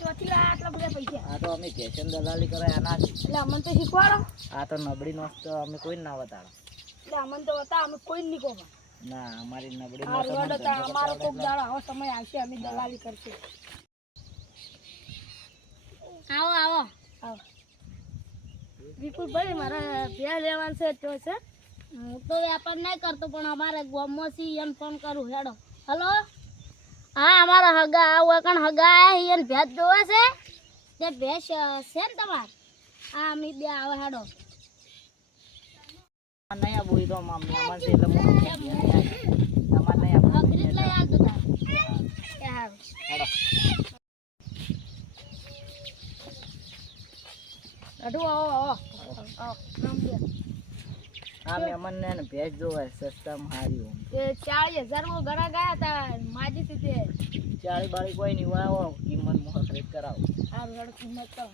ચોથી લા આટલા બધા પૈસા આ તો અમે ફેશન દલાલી કરે આના એટલે અમને તો શીખવાડો આ તો નબળી નોસ્ત તો અમે કોઈ ના વતાડો એટલે અમને તો બતા અમે કોઈ નહીં કહો ના અમારી નબળી આ રોડ હતા અમારો કોક દાડો આવો સમય આવશે અમે દલાલી કરશું આવો આવો આવો વિપુલભાઈ મારે ભેળ લેવાનું છે તો છે હું તો વેપાર નહીં કરતો પણ અમારે ગોમોસી એમ ફોન કરું હેડો હલો હા અમારા હગા આવું કણ હગા એને ભેંસ જોવે છે તે ભેંસ છે ને તમારે હા અમે બે આવે હેડો નહીં આવું તો મહેમાન છે એટલે તમારે નહીં આવું ખરીદ લઈ આવતો તાર એ હારું હેડો અડુ આવો આવો આવો નામ દે આ મહેમાન ને ભેજ જોવે સસ્તામાં હારી ઓમ તે 40,000 માં ઘણા ગયા તા માજી થી તે 40 બાળી કોઈ નહીં વાવો કિંમત મોહ ખરીદ કરાવો આ રડ કિંમત તો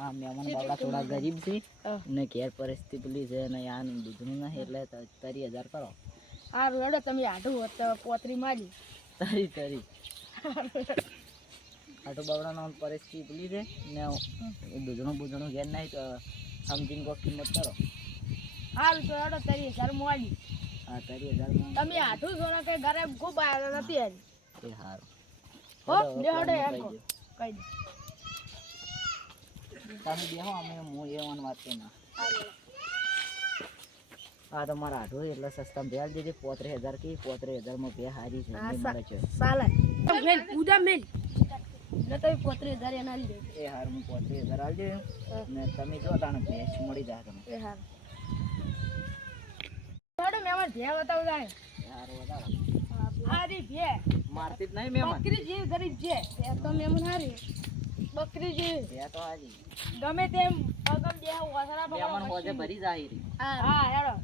આ મહેમાન બાબા થોડા ગરીબ છે ને ઘેર પરિસ્થિતિ પેલી છે ને આ દૂધનું નહીં એટલે 30,000 કરો આ રડ તમે આઢું હોત તો પોતરી મારી તરી આટો બાવડાનો પરિસ્થિતિ પેલી છે ને દૂધનું ઘેર નહીં તો સમજીને કોઈ કિંમત કરો હારું તો રડો 30,000 મોલી હા 30,000 તમે આઢું છોડો કે ઘરે ખૂબ આવ્યા નથી હજી એ સારું હો લેડે એમ કહી દે તમે બેહો અમે હું એવાની વાત કરી ના હા તમારા આઢું એટલે સસ્તા ભેળ દીધી 35,000 કી 35,000 માં બે હારી છે મળે છે સાલા મેલ ઉદા મેલ ને તો 35,000 એના લી દે એ હાર હું 35,000 આલ દે ને તમે જો તાણે ભેંસ મળી જાય તમે એ હાર થોડો મેમન ભે બતાવ જાય યાર વધારો હારી ભે મારતી જ નહીં મેમન બકરી જેવી ગરીબ છે એ તો મેમન હારી બકરી જેવી ભે તો હાજી ગમે તેમ અગમ દે વાસરા મેમન હોજે ભરી જાય રી હા હેડો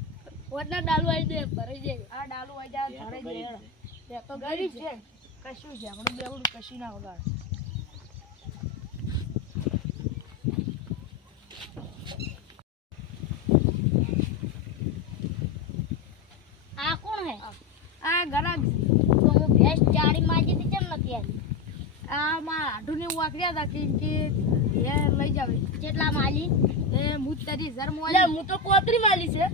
વડના ડાલુ આવી દે ભરી જાય આ ડાલુ આવી જાય ભરી જાય એ તો ગરીબ છે કશું છે આપણું બેવડું કશું ના વગાડ આ કોણ હે આ ગરાગ તો હું ભેંસ ચાડી માજી થી કેમ નથી આવી આ માં આઢુને વાકડ્યા હતા કે એ લઈ જાવ કેટલા માલી એ હું 30,000 માં લે હું તો કોતરી માલી છે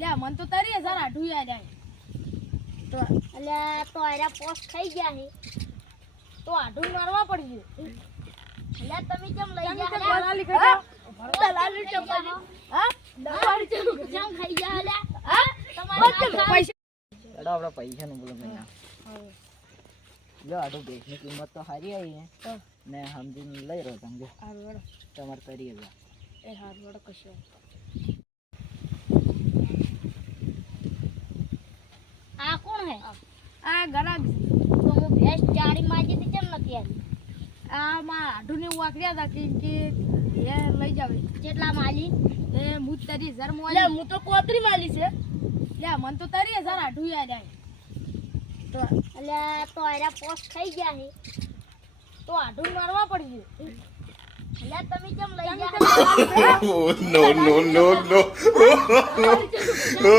લે મન તો 30,000 આઢું યાદ આવે તો એટલે તો આરા પોસ્ટ થઈ ગયા છે તો આઢું મારવા પડશે એટલે તમે કેમ લઈ ગયા દલાલી કરો દલાલી કેમ હા દલાલી કેમ ખાઈ ગયા લે હા તમારે પૈસા એડો આપડા પૈસા નું બોલો મેં લો આડો ભેંસની કિંમત તો સારી આવી છે ને સમજીને લઈ રહ્યો સમજો તમારે 30,000 એ હાર વડો કશો આ કોણ હે આ ગરાગ તો હું ભેંસ ચાડી માજી થી કેમ નથી આવી આ માં આઢુને વાકડ્યા હતા કે એ લઈ જાવ કેટલા માલી એ હું 30,000 માં લે હું તો કોતરી માલી છે લે મન તો 30,000 આઢું યાદ આવે તો એટલે તો આરા પોસ્ટ થઈ ગયા છે તો આઢું મારવા પડશે એટલે તમે કેમ લઈ ગયા no.